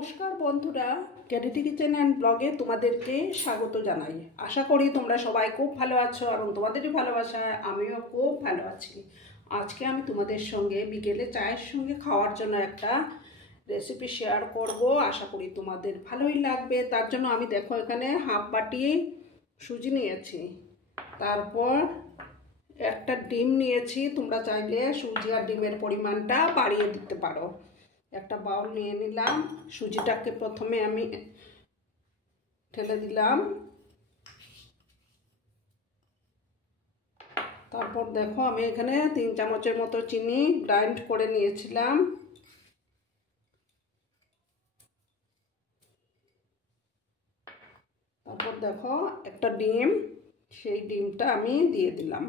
নমস্কার বন্ধুরা, ক্যাডেটি kitchen and ব্লগে তোমাদেরকে স্বাগত জানাই। আশা করি তোমরা সবাই খুব ভালো আছো এবং তোমাদেরই ভালোবাসায় আমিও খুব ভালো আছি। আজকে আমি তোমাদের সঙ্গে বিকেলে চায়ের সঙ্গে খাওয়ার জন্য একটা রেসিপি শেয়ার করব। আশা করি তোমাদের ভালোই লাগবে। তার জন্য আমি দেখো এখানে হাফ বাটি সুজি নিয়েছি, তারপর একটা ডিম নিয়েছি। তোমরা চাইলে সুজি আর ডিমের পরিমাণটা বাড়িয়ে দিতে পারো। একটা বাউল নিয়ে নিলাম। সুজিটাকে প্রথমে আমি ঢেলে দিলাম, তারপর দেখো আমি এখানে 3 চামচের মতো চিনি গ্রাইন্ড করে নিয়েছিলাম। তারপর দেখো একটা ডিম, সেই ডিমটা আমি দিয়ে দিলাম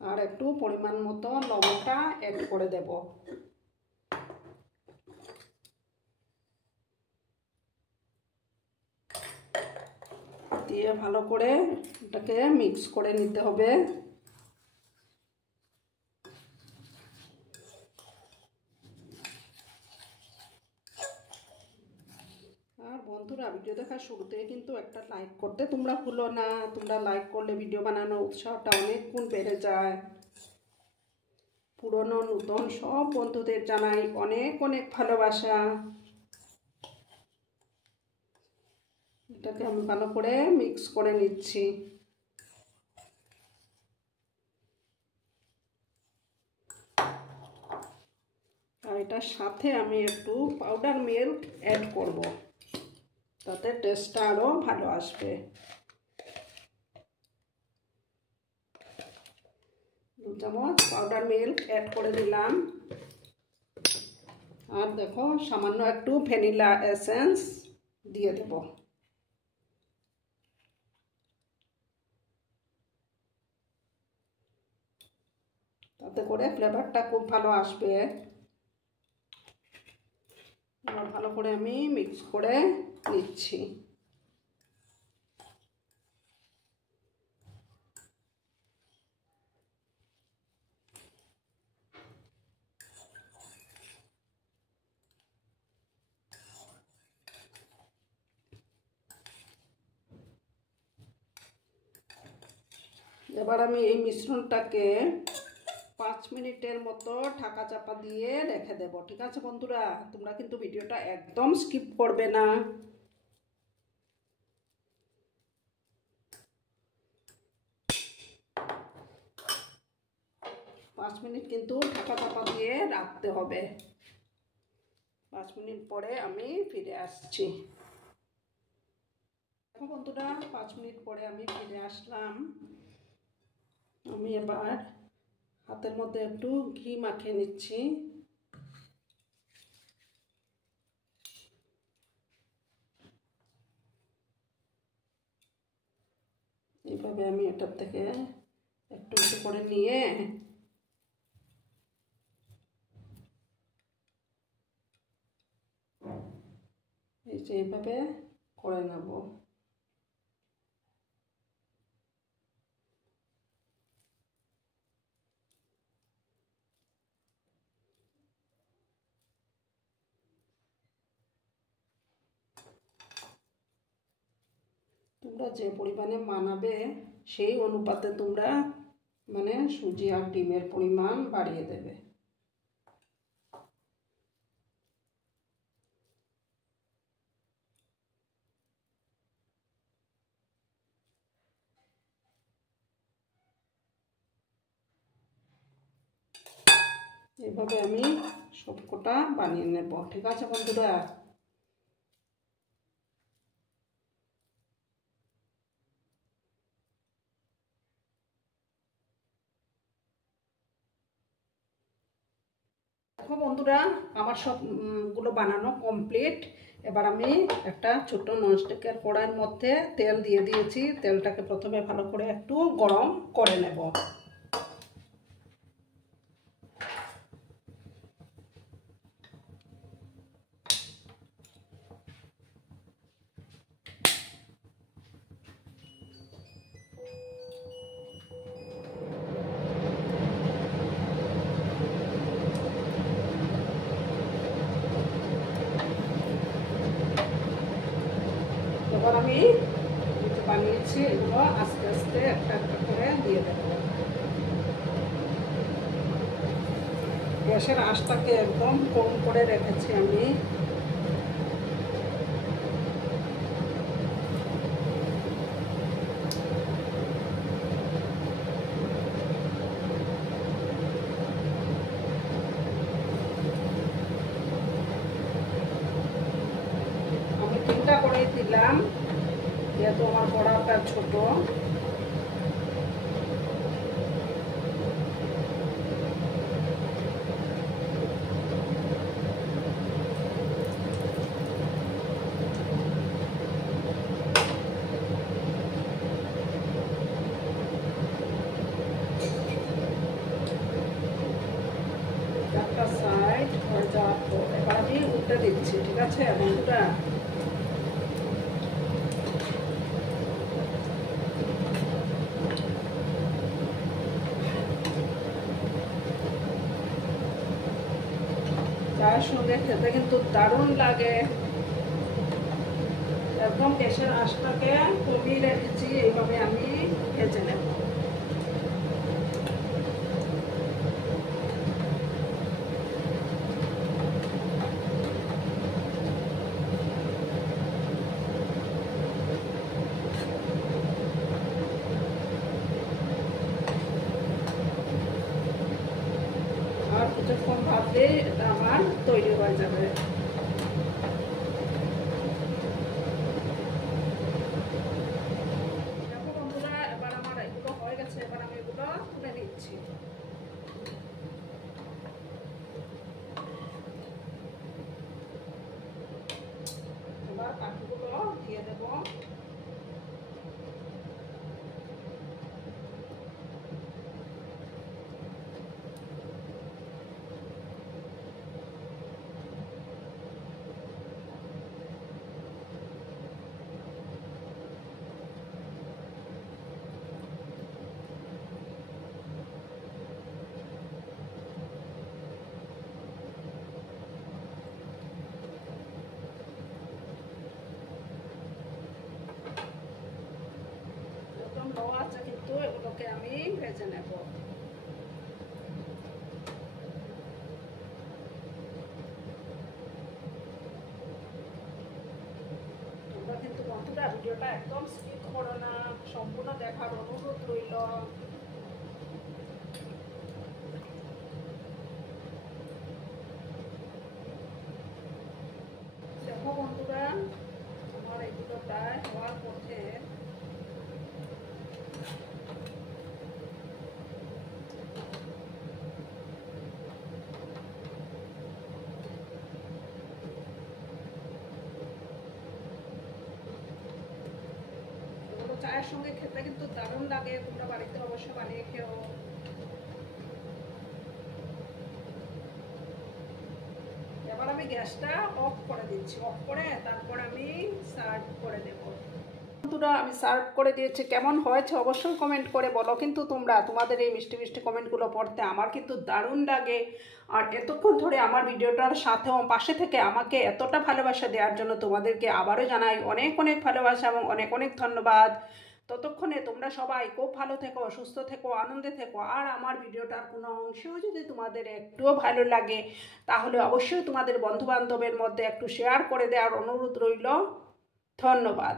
আর একটু পরিমাণ মতো লবণটা অ্যাড করে দেব। দিয়ে ভালো করে এটাকে মিক্স করে নিতে হবে। আর বন্ধুরা, ভিডিও দেখার শুরুতে কিন্তু একটা লাইক করতে তোমরা ভুলো না। তোমরা লাইক করলে ভিডিও বানানোর উৎসাহটা অনেক গুণ বেড়ে যায়। পুরনো নতুন সব বন্ধুদের জানাই অনেক অনেক ভালোবাসা। এটাকে আমি ভালো করে মিক্স করে নিচ্ছি। আর এটার সাথে আমি একটু পাউডার মিল্ক অ্যাড করব, তাতে টেস্টটা আরও ভালো আসবে। 2 চামচ পাউডার মিল্ক অ্যাড করে দিলাম। আর দেখো সামান্য একটু ভ্যানিলা এসেন্স দিয়ে দেব। তাতে করে ফ্লেভারটা খুব ভালো আসবে। এবার ভালো করে আমি মিক্স করে নিচ্ছি। এবার আমি এই মিশ্রণটাকে 5 মিনিটের মতো ঢাকা চাপা দিয়ে রেখে দেব। ঠিক আছে বন্ধুরা, তোমরা কিন্তু ভিডিওটা একদম স্কিপ করবে না। 5 মিনিট কিন্তু ঢাকা চাপা দিয়ে রাখতে হবে। 5 মিনিট পরে আমি ফিরে আসছি। দেখো বন্ধুরা, 5 মিনিট পরে আমি ফিরে আসলাম। আমি এবার হাতের মধ্যে একটু ঘি মাখিয়ে নিচ্ছি। এইভাবে আমি এটার থেকে একটু একটু করে নিয়ে এই যে এইভাবে করে নেব। তোমরা যে পরিমাণে বানাবে সেই অনুপাতে তোমরা সুজি আর ডিমের পরিমাণ বাড়িয়ে দেবে। এইভাবে আমি সবকটা বানিয়ে নেব। ঠিক আছে বন্ধুরা, দেখো বন্ধুরা, আমার সবগুলো বানানো কমপ্লিট। এবার আমি একটা ছোট ননস্টিকের কড়াইয়ের মধ্যে তেল দিয়ে দিয়েছি। তেলটাকে প্রথমে ভালো করে একটু গরম করে নেব। এবার আমি বানিয়েছি এগুলো আস্তে আস্তে একটা একটা করে দিয়ে দেবো। গ্যাসের আঁচটাকে একদম কম করে রেখেছি আমি। আমি 3টা করেই দিলাম, যেহেতু আমার কড়াটা ছোট। একটা সাইড হয়ে যাওয়ার পর এবার আমি উল্টে দিচ্ছি, ঠিক আছে বন্ধুরা। চায়ের সঙ্গে খেতে কিন্তু দারুণ লাগে। একদম গ্যাসের আঁচটাকে কমিয়ে রেখেছি, এইভাবে আমি ভেজে নেব। আর কিছুক্ষণ ভাবলে এটা আমার তৈরি হয়ে যাবে। দেখো বন্ধুরা, এবার আমার এগুলো হয়ে গেছে, এবার আমি এগুলো তুলে নিচ্ছি। এবার বাকিগুলো দিয়ে দেবো। একদম লো আছে কিন্তু এগুলোকে আমি ভেজে নেব। তোমরা কিন্তু বন্ধুরা ভিডিওটা একদম স্কিপ করো না, সম্পূর্ণ দেখার অনুরোধ রইল। দেখো বন্ধুরা, আমার এগুলো প্রায় হওয়ার পথে। এগুলো চায়ের সঙ্গে খেতে কিন্তু দারুণ লাগে, তোমরা বাড়িতে অবশ্য বানিয়ে খেও। এবার আমি গ্যাসটা অফ করে দিচ্ছি, অফ করে তারপর আমি সার্ভ করে দেব। বন্ধুরা, আমি সার্ভ করে দিয়েছি, কেমন হয়েছে অবশ্যই কমেন্ট করে বলো। কিন্তু তোমরা তোমাদের এই মিষ্টি মিষ্টি কমেন্টগুলো পড়তে আমার কিন্তু দারুণ লাগে। আর এতক্ষণ ধরে আমার ভিডিওটার সাথেও পাশে থেকে আমাকে এতটা ভালোবাসা দেওয়ার জন্য তোমাদেরকে আবারও জানাই অনেক অনেক ভালোবাসা এবং অনেক অনেক ধন্যবাদ। ততক্ষণে তোমরা সবাই খুব ভালো থেকো, সুস্থ থেকো, আনন্দে থেকো। আর আমার ভিডিওটার কোনো অংশেও যদি তোমাদের একটুও ভালো লাগে তাহলে অবশ্যই তোমাদের বন্ধুবান্ধবের মধ্যে একটু শেয়ার করে দেওয়ার অনুরোধ রইল। ধন্যবাদ।